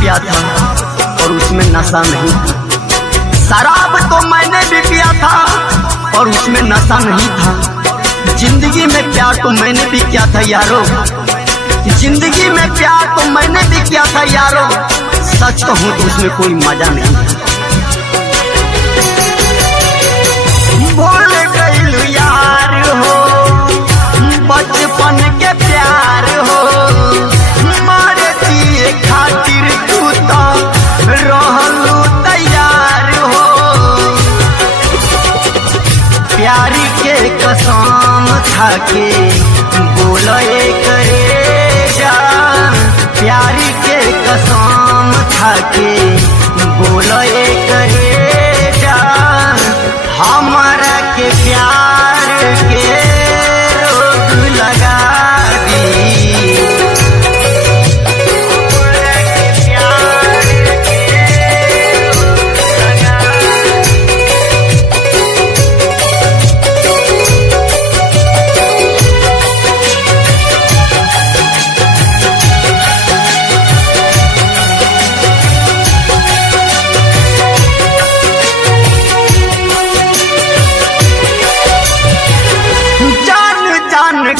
पिया था और उसमें नशा नहीं था। शराब तो मैंने भी पिया था और उसमें नशा नहीं था। जिंदगी में प्यार तो मैंने भी किया था यारो, जिंदगी में प्यार तो मैंने भी किया था यारो। सच कहूँ तो उसमें कोई मजा नहीं था। भूल गइलू यार हो बचपन के प्यार हो, मारे दिए खातिर तू तो रहलू तैयार हो। प्यारी के कसम खा के बोलो करेगा, प्यारी के कसम खा के बोलो करेगा। हमारा के प्यार के रोग लगा दी,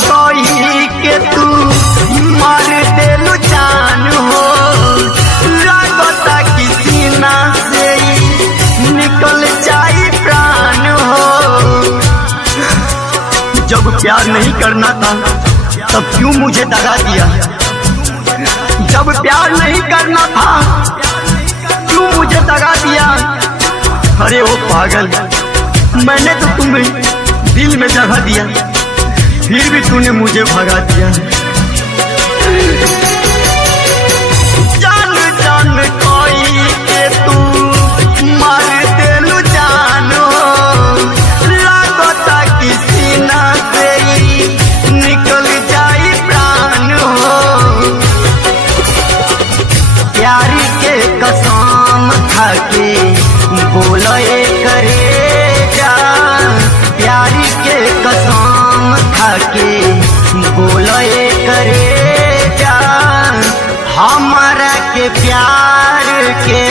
कोई के तू मार देलू जान हो। लगता किसी ना से निकल जाई प्राण हो। जब प्यार नहीं करना था तब क्यों मुझे दगा दिया, जब प्यार नहीं करना था क्यों मुझे दगा दिया। अरे वो पागल, मैंने तो तुम्हें दिल में जगह दिया, फिर भी तूने मुझे भगा दिया। जान जान कोई के तू मार देलू जान हो। लगता किसी ना से निकल जाई प्राण हो। प्यारी के कसम खा के बोलो करेगा, प्यारी के कसम खा के बोलो करेगा। हमारा के प्यार के